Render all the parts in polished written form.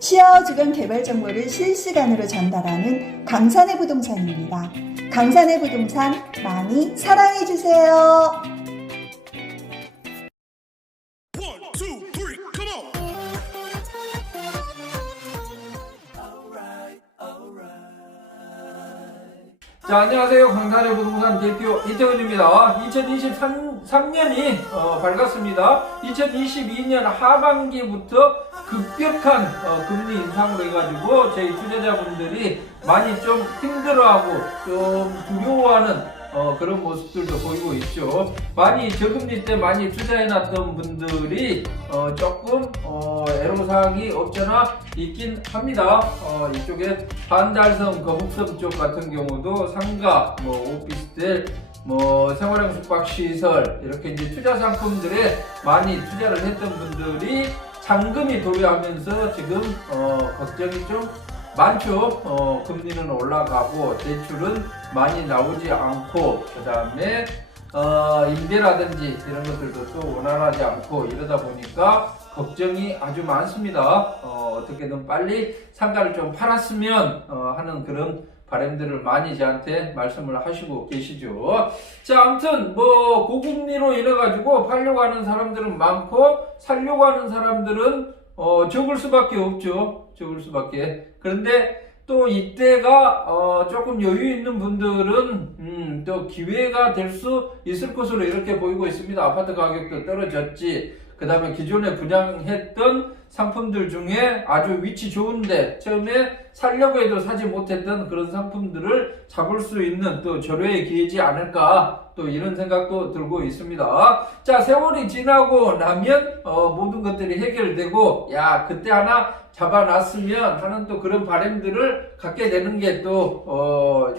시야주변 개발 정보를 실시간으로 전달하는 강산의 부동산입니다. 강산의 부동산 많이 사랑해주세요. 자, 안녕하세요. 강산의 부동산 대표 이태훈입니다. 2023년이 밝았습니다. 2022년 하반기부터 급격한 금리 인상으로 해가지고 저희 투자자분들이 많이 좀 힘들어하고 좀 두려워하는 그런 모습들도 보이고 있죠. 많이 저금리 때 많이 투자해놨던 분들이 조금 애로사항이 없잖아 있긴 합니다. 이쪽에 반달섬, 거북섬 쪽 같은 경우도 상가, 오피스텔, 생활형 숙박시설 이렇게 이제 투자 상품들에 많이 투자를 했던 분들이 잔금이 도래하면서 지금 걱정이 좀 많죠. 금리는 올라가고 대출은 많이 나오지 않고 그 다음에 임대라든지 이런 것들도 또 원활하지 않고 이러다 보니까 걱정이 아주 많습니다. 어떻게든 빨리 상가를 좀 팔았으면 하는 그런 바람들을 많이 저한테 말씀을 하시고 계시죠. 자, 아무튼 고금리로 인해 가지고 팔려고 하는 사람들은 많고 살려고 하는 사람들은 적을 수밖에 없죠. 적을 수밖에. 그런데 또 이때가 조금 여유 있는 분들은 또 기회가 될 수 있을 것으로 이렇게 보이고 있습니다. 아파트 가격도 떨어졌지. 그 다음에 기존에 분양했던 상품들 중에 아주 위치 좋은데 처음에 살려고 해도 사지 못했던 그런 상품들을 잡을 수 있는 또 절호의 기회지 않을까 또 이런 생각도 들고 있습니다. 자, 세월이 지나고 나면 모든 것들이 해결되고 야 그때 하나 잡아놨으면 하는 또 그런 바람들을 갖게 되는 게 또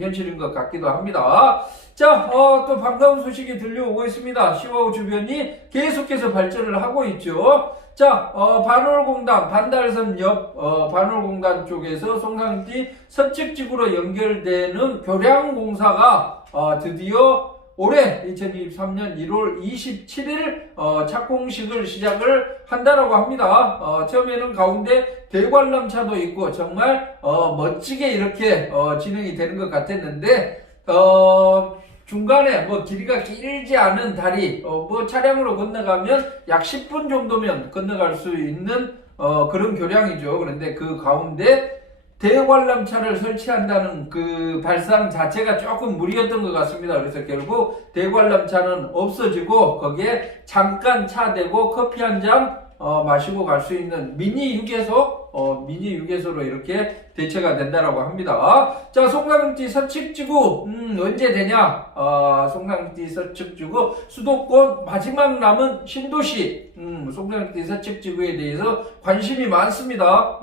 현실인 것 같기도 합니다. 자, 또 반가운 소식이 들려오고 있습니다. 시와우 주변이 계속해서 발전을 하고 있죠. 자, 반월공단, 반달섬 옆 반월공단 쪽에서 송강띠 서측지구로 연결되는 교량공사가 드디어 올해 2023년 1월 27일 착공식을 시작을 한다라고 합니다. 처음에는 가운데 대관람차도 있고 정말 멋지게 이렇게 진행이 되는 것 같았는데 중간에 길이가 길지 않은 다리, 차량으로 건너가면 약 10분 정도면 건너갈 수 있는 그런 교량이죠. 그런데 그 가운데 대관람차를 설치한다는 그 발상 자체가 조금 무리였던 것 같습니다. 그래서 결국 대관람차는 없어지고 거기에 잠깐 차 대고 커피 한 잔 마시고 갈 수 있는 미니 휴게소로 이렇게 대체가 된다라고 합니다. 자, 송강띠 서측지구 언제 되냐? 송강띠 서측지구 수도권 마지막 남은 신도시 송강띠 서측지구에 대해서 관심이 많습니다.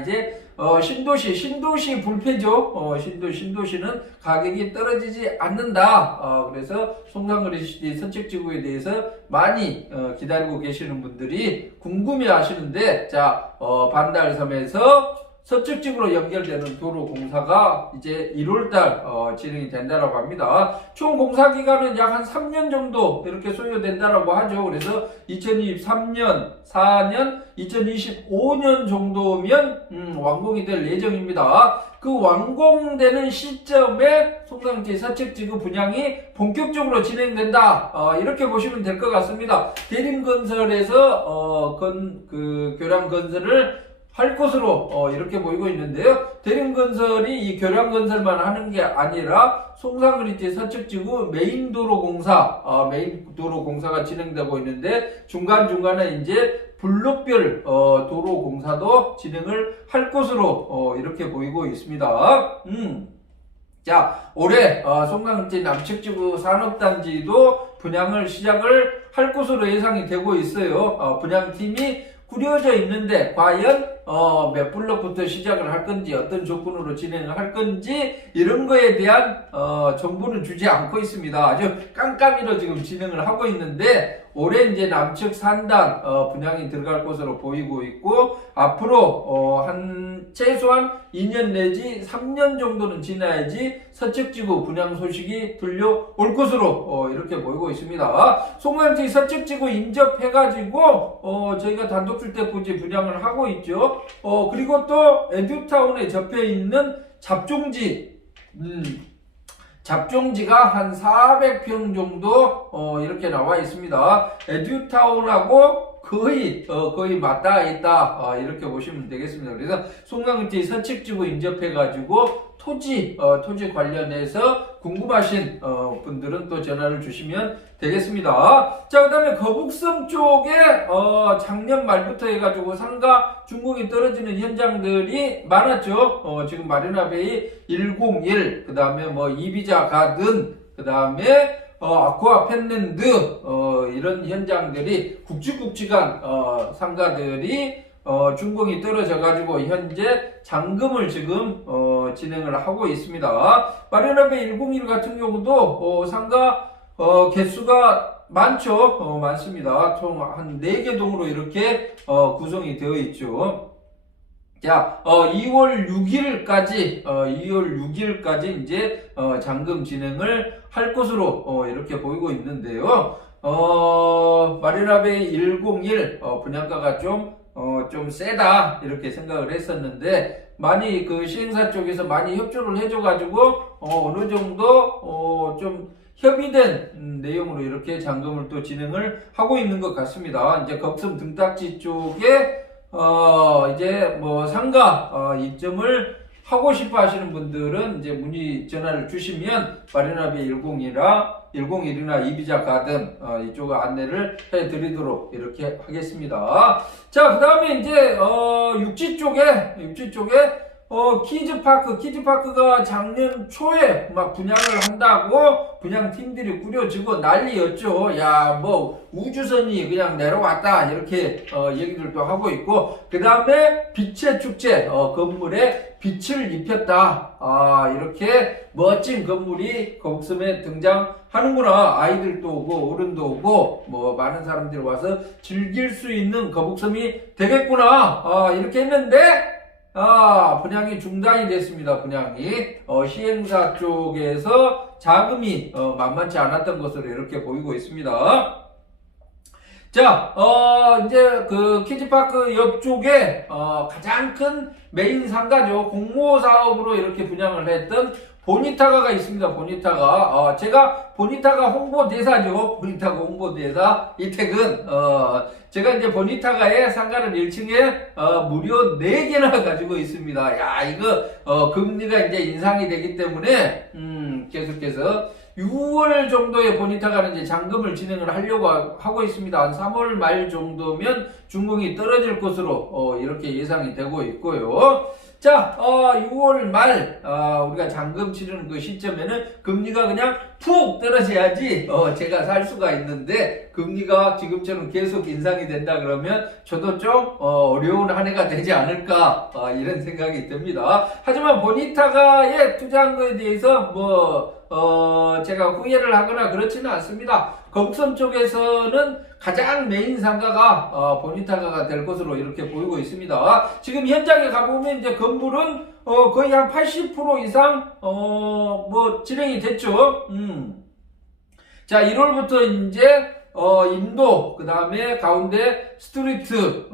이제 신도시 불패죠. 신도시는 가격이 떨어지지 않는다. 그래서 송강거리시티 서측지구에 대해서 많이 기다리고 계시는 분들이 궁금해 하시는데, 자, 반달섬에서 서측지구로 연결되는 도로 공사가 이제 1월달 진행이 된다라고 합니다. 총 공사 기간은 약 한 3년 정도 이렇게 소요된다라고 하죠. 그래서 2023년, 4년, 2025년 정도면 완공이 될 예정입니다. 그 완공되는 시점에 송강띠 서측지구 분양이 본격적으로 진행된다. 이렇게 보시면 될 것 같습니다. 대림건설에서 교량 건설을 할 것으로 이렇게 보이고 있는데요. 대림건설이 이 교량건설만 하는 게 아니라 송강거리띠 서측지구 메인도로 공사가 진행되고 있는데 중간중간에 이제 블록별 도로 공사도 진행을 할 것으로 이렇게 보이고 있습니다. 자, 올해 송강거리띠 남측지구 산업단지도 분양을 시작을 할 것으로 예상이 되고 있어요. 분양팀이 꾸려져 있는데 과연 몇 블록부터 시작을 할 건지 어떤 조건으로 진행을 할 건지 이런 거에 대한 정보는 주지 않고 있습니다. 아주 깜깜이로 지금 진행을 하고 있는데 올해 이제 남측 산단 분양이 들어갈 것으로 보이고 있고 앞으로 최소한 2년 내지 3년 정도는 지나야지 서측지구 분양 소식이 들려올 것으로 이렇게 보이고 있습니다. 송강거리띠 서측지구 인접해가지고 저희가 단독주택부지 분양을 하고 있죠. 그리고 또 에듀타운에 접해 있는 잡종지, 잡종지가 한 400평 정도 이렇게 나와 있습니다. 에듀타운하고 거의 맞닿아 있다, 이렇게 보시면 되겠습니다. 그래서 송강읍지 서측지구 인접해가지고 토지 관련해서 궁금하신 분들은 또 전화를 주시면 되겠습니다. 자, 그 다음에 거북섬 쪽에 작년 말부터 해가지고 상가 준공이 떨어지는 현장들이 많았죠. 지금 마리나베이 101, 그 다음에 뭐 이비자 가든, 그 다음에 아쿠아 펜랜드, 이런 현장들이 굵직굵직한 상가들이 준공이 떨어져가지고 현재 잔금을 지금 진행을 하고 있습니다. 마리나베이 101 같은 경우도 상가 개수가 많죠. 많습니다. 총 한 4개 동으로 이렇게 구성이 되어 있죠. 자, 2월 6일까지 이제 잔금 진행을 할 것으로 이렇게 보이고 있는데요. 마리나베이 101 분양가가 좀 세다 이렇게 생각을 했었는데, 많이 그 시행사 쪽에서 많이 협조를 해줘가지고 어느 정도 좀 협의된 내용으로 이렇게 잔금을 또 진행을 하고 있는 것 같습니다. 이제 거북섬 등딱지 쪽에 이제 뭐 상가 입점을 하고 싶어 하시는 분들은 이제 전화를 주시면 마리나베이 101이나 이비자 가든 이쪽 안내를 해 드리도록 이렇게 하겠습니다. 자, 그 다음에 이제 육지 쪽에 키즈파크가 작년 초에 막 분양을 한다고 분양팀들이 꾸려지고 난리였죠. 야, 뭐 우주선이 그냥 내려왔다 이렇게 얘기들도 하고 있고, 그 다음에 빛의 축제 건물에 빛을 입혔다, 이렇게 멋진 건물이 거북섬에 등장하는구나. 아이들도 오고 어른도 오고 뭐 많은 사람들이 와서 즐길 수 있는 거북섬이 되겠구나, 이렇게 했는데 분양이 중단이 됐습니다. 분양이 시행사 쪽에서 자금이 만만치 않았던 것으로 이렇게 보이고 있습니다. 자, 이제 그 키즈파크 옆쪽에 가장 큰 메인 상가죠. 공모 사업으로 이렇게 분양을 했던 보니타가가 있습니다. 보니타가 제가 보니타가 홍보대사죠. 보니타가 홍보대사 이택은 제가 이제 보니타가의 상가를 1층에 무려 4개나 가지고 있습니다. 야, 이거 금리가 이제 인상이 되기 때문에 계속해서 6월 정도에 보니타가는 이제 잔금을 진행을 하려고 하고 있습니다. 한 3월 말 정도면 준공이 떨어질 것으로 이렇게 예상이 되고 있고요. 자, 6월 말 우리가 잔금 치르는 그 시점에는 금리가 그냥 푹 떨어져야지 제가 살 수가 있는데, 금리가 지금처럼 계속 인상이 된다 그러면 저도 좀 어려운 한 해가 되지 않을까, 이런 생각이 듭니다. 하지만 보니타가에 투자한 거에 대해서 제가 후회를 하거나 그렇지는 않습니다. 거북섬 쪽에서는 가장 메인 상가가 보니타가가 될 것으로 이렇게 보이고 있습니다. 지금 현장에 가보면 이제 건물은 거의 한 80% 이상 진행이 됐죠. 자, 1월부터 이제 인도, 그 다음에 가운데 스트리트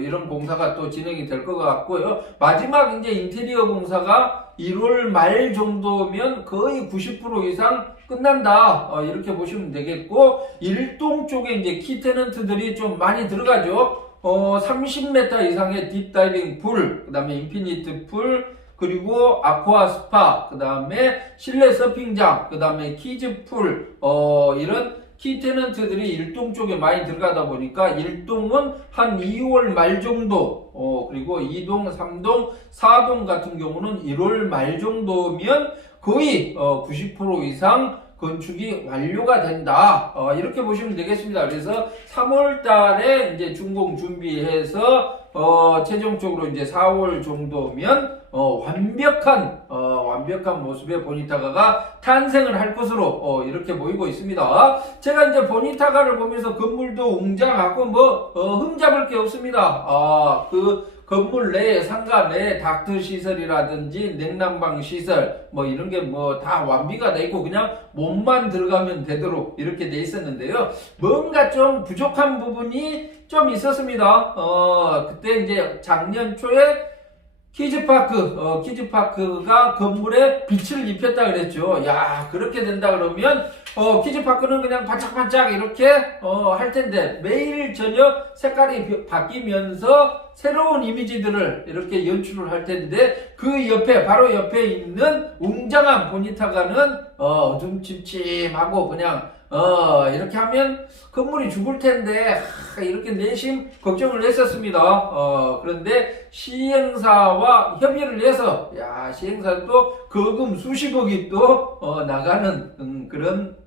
이런 공사가 또 진행이 될 것 같고요. 마지막 이제 인테리어 공사가 1월 말 정도면 거의 90% 이상 끝난다, 이렇게 보시면 되겠고, 일동 쪽에 이제 키 테넌트들이 좀 많이 들어가죠. 30m 이상의 딥다이빙 풀, 그 다음에 인피니트 풀, 그리고 아쿠아 스파, 그 다음에 실내 서핑장, 그 다음에 키즈 풀, 이런 키 테넌트들이 일동 쪽에 많이 들어가다 보니까 일동은 한 2월 말 정도, 그리고 2동, 3동, 4동 같은 경우는 1월 말 정도면 거의 90% 이상 건축이 완료가 된다, 이렇게 보시면 되겠습니다. 그래서 3월 달에 이제 준공 준비해서 최종적으로 이제 4월 정도면 완벽한 모습의 보니타가가 탄생을 할 것으로 이렇게 보이고 있습니다. 제가 이제 보니타가를 보면서 건물도 웅장하고 흠잡을 게 없습니다. 그 건물 내에 상가 내에 닥터 시설이라든지 냉난방 시설 뭐 이런 게 뭐 다 완비가 돼 있고 그냥 몸만 들어가면 되도록 이렇게 돼 있었는데요. 뭔가 좀 부족한 부분이 좀 있었습니다. 그때 이제 작년 초에 키즈파크가 건물에 빛을 입혔다 그랬죠. 야, 그렇게 된다 그러면, 키즈파크는 그냥 반짝반짝 이렇게, 할 텐데, 매일 저녁 색깔이 바뀌면서 새로운 이미지들을 이렇게 연출을 할 텐데, 그 옆에, 바로 옆에 있는 웅장한 보니타가는, 어둠침침하고 그냥, 이렇게 하면 건물이 죽을 텐데, 이렇게 내심 걱정을 했었습니다. 그런데 시행사와 협의를 해서, 시행사도 거금 수십억이 또, 나가는, 그런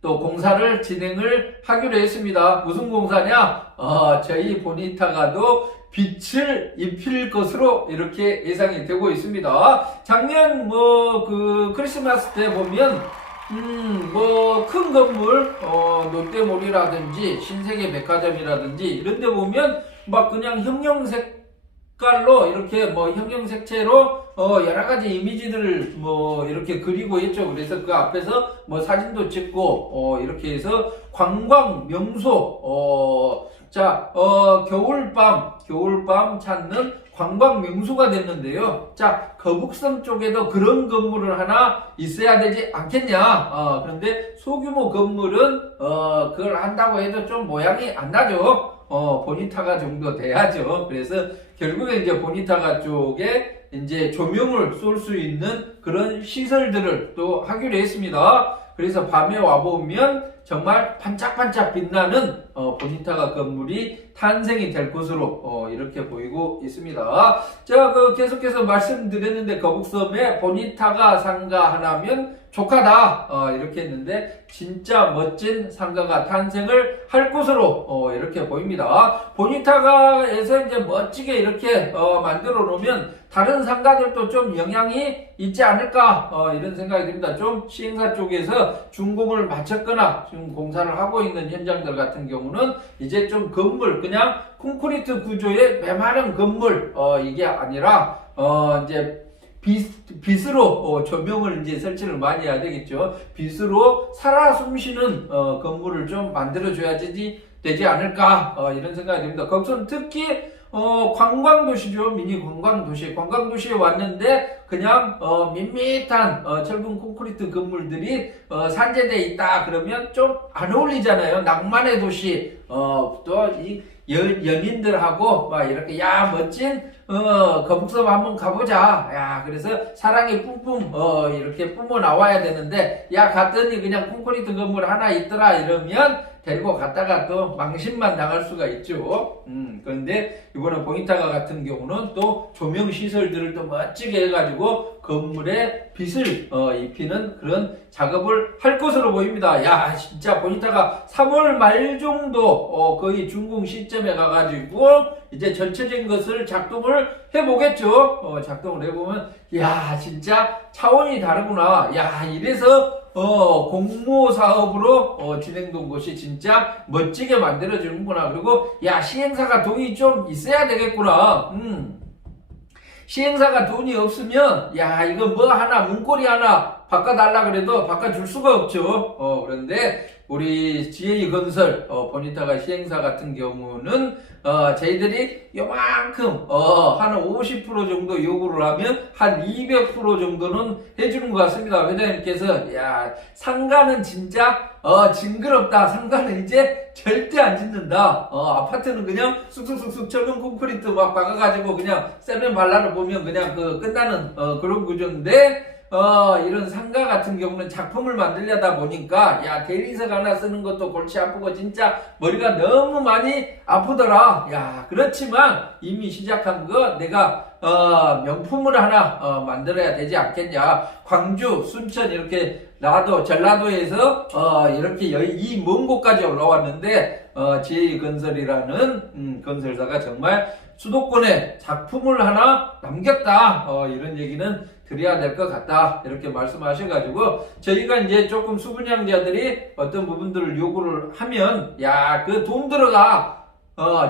또 공사를 진행을 하기로 했습니다. 무슨 공사냐? 저희 보니타가도 빛을 입힐 것으로 이렇게 예상이 되고 있습니다. 작년 크리스마스 때 보면 큰 건물, 롯데몰이라든지 신세계 백화점이라든지 이런 데 보면 막 그냥 형형색깔로 이렇게 형형색채로 여러 가지 이미지들을 이렇게 그리고 있죠. 그래서 그 앞에서 사진도 찍고 이렇게 해서 관광 명소 겨울밤 찾는 관광 명소가 됐는데요. 자, 거북섬 쪽에도 그런 건물을 하나 있어야 되지 않겠냐. 그런데 소규모 건물은 그걸 한다고 해도 좀 모양이 안 나죠. 보니타가 정도 돼야죠. 그래서 결국에 이제 보니타가 쪽에 이제 조명을 쏠 수 있는 그런 시설들을 또 하기로 했습니다. 그래서 밤에 와보면 정말 반짝반짝 빛나는 보니타가 건물이 탄생이 될 것으로 이렇게 보이고 있습니다. 제가 계속해서 말씀드렸는데 거북섬에 보니타가 상가 하나면 족하다 이렇게 했는데 진짜 멋진 상가가 탄생을 할 것으로 이렇게 보입니다. 보니타가에서 이제 멋지게 이렇게 만들어 놓으면 다른 상가들도 좀 영향이 있지 않을까 이런 생각이 듭니다. 좀 시행사 쪽에서 준공을 마쳤거나 지금 공사를 하고 있는 현장들 같은 경우는 이제 좀 건물 그냥 콘크리트 구조의 메마른 건물 이게 아니라 이제 빛으로 조명을 이제 설치를 많이 해야 되겠죠. 빛으로 살아 숨쉬는 건물을 좀 만들어줘야지 되지 않을까 이런 생각이 듭니다. 거기서는 특히 관광도시죠. 미니 관광도시. 관광도시에 왔는데 그냥 밋밋한 철근 콘크리트 건물들이 산재되어 있다 그러면 좀 안 어울리잖아요. 낭만의 도시. 또 이 연인들하고 막 이렇게 멋진 거북섬 한번 가보자. 그래서 사랑이 뿜뿜 이렇게 뿜어 나와야 되는데 갔더니 그냥 콘크리트 건물 하나 있더라 이러면 데리고 갔다가 또 망신만 당할 수가 있죠. 그런데 이번에 보니타가 같은 경우는 또 조명 시설들을 또 멋지게 해가지고 건물에 빛을 입히는 그런 작업을 할 것으로 보입니다. 진짜 보니타가 3월 말 정도 거의 준공 시점에 가가지고 이제 전체적인 것을 작동을 해보겠죠. 작동을 해보면 진짜 차원이 다르구나. 이래서 공모 사업으로 진행된 것이 진짜 멋지게 만들어지는구나. 그리고 시행사가 돈이 좀 있어야 되겠구나. 시행사가 돈이 없으면 이거 하나 문고리 하나 바꿔달라 그래도 바꿔줄 수가 없죠. 그런데 우리 GA 건설 보니타가 시행사 같은 경우는 저희들이 요만큼 한 50% 정도 요구를 하면 한 200% 정도는 해주는 것 같습니다. 회장님께서 상가는 진짜 징그럽다. 상가는 이제 절대 안 짓는다. 아파트는 그냥 쑥쑥쑥쑥 철근 콘크리트 막 박아가지고 그냥 세면 발라를 보면 그냥 끝나는 그런 구조인데 이런 상가 같은 경우는 작품을 만들려다 보니까 대리석 하나 쓰는 것도 골치 아프고 진짜 머리가 너무 많이 아프더라. 그렇지만 이미 시작한 거 내가 명품을 하나 만들어야 되지 않겠냐. 광주, 순천 이렇게 전라도에서 이렇게 이 먼 곳까지 올라왔는데 GA 건설이라는 건설사가 정말 수도권에 작품을 하나 남겼다. 이런 얘기는 드려야 될 것 같다. 이렇게 말씀하셔가지고 저희가 이제 조금 수분양자들이 어떤 부분들을 요구를 하면 그 돈 들어가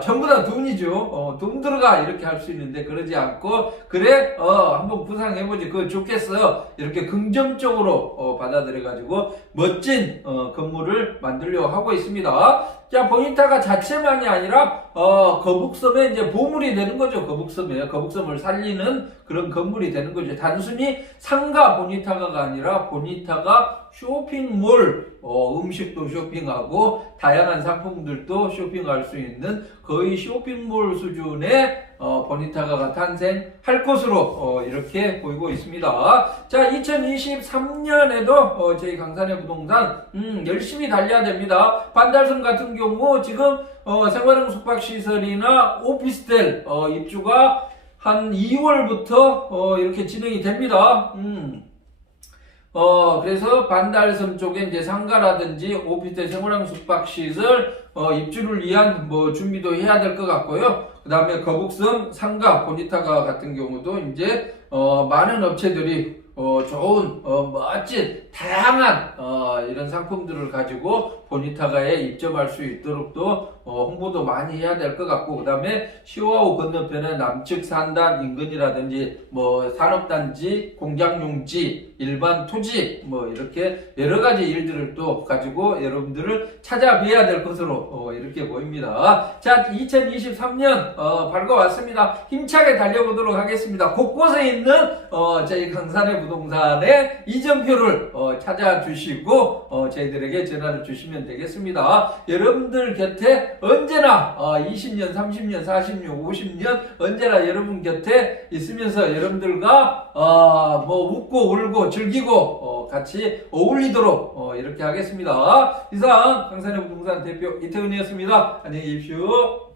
전부 다 돈이죠. 돈 들어가 이렇게 할 수 있는데 그러지 않고 그래 한번 구상해보지 그거 좋겠어 이렇게 긍정적으로 받아들여가지고 멋진 건물을 만들려고 하고 있습니다. 자, 보니타가 자체만이 아니라 거북섬에 이제 보물이 되는 거죠. 거북섬을 살리는 그런 건물이 되는 거죠. 단순히 상가 보니타가가 아니라 보니타가 쇼핑몰, 음식도 쇼핑하고 다양한 상품들도 쇼핑할 수 있는 거의 쇼핑몰 수준의 보니타가가 탄생할 것으로 이렇게 보이고 있습니다. 자, 2023년에도 저희 강산의 부동산 열심히 달려야 됩니다. 반달섬 같은 경우 지금 생활형 숙박시설이나 오피스텔 입주가 한 2월부터 이렇게 진행이 됩니다. 그래서 반달섬 쪽에 이제 상가라든지 오피스텔 생활형 숙박시설 입주를 위한 준비도 해야 될 것 같고요. 그 다음에 거북섬 상가 보니타가 같은 경우도 이제 많은 업체들이 좋은 멋진 다양한 이런 상품들을 가지고 보니타가에 입점할 수 있도록 또 홍보도 많이 해야 될 것 같고 그 다음에 시오아오 건너편에 남측 산단 인근이라든지 산업단지, 공장용지, 일반 토지 이렇게 여러가지 일들을 또 가지고 여러분들을 찾아뵈야 될 것으로 이렇게 보입니다. 자, 2023년 밝아왔습니다. 힘차게 달려보도록 하겠습니다. 곳곳에 있는 저희 강산의 부동산의 이전표를 찾아주시고 저희들에게 전화를 주시면 되겠습니다. 여러분들 곁에 언제나 20년, 30년, 40년, 50년 언제나 여러분 곁에 있으면서 여러분들과 웃고 울고 즐기고 같이 어울리도록 이렇게 하겠습니다. 이상 강산의 부동산 대표 이태훈이었습니다. 안녕히 계십시오.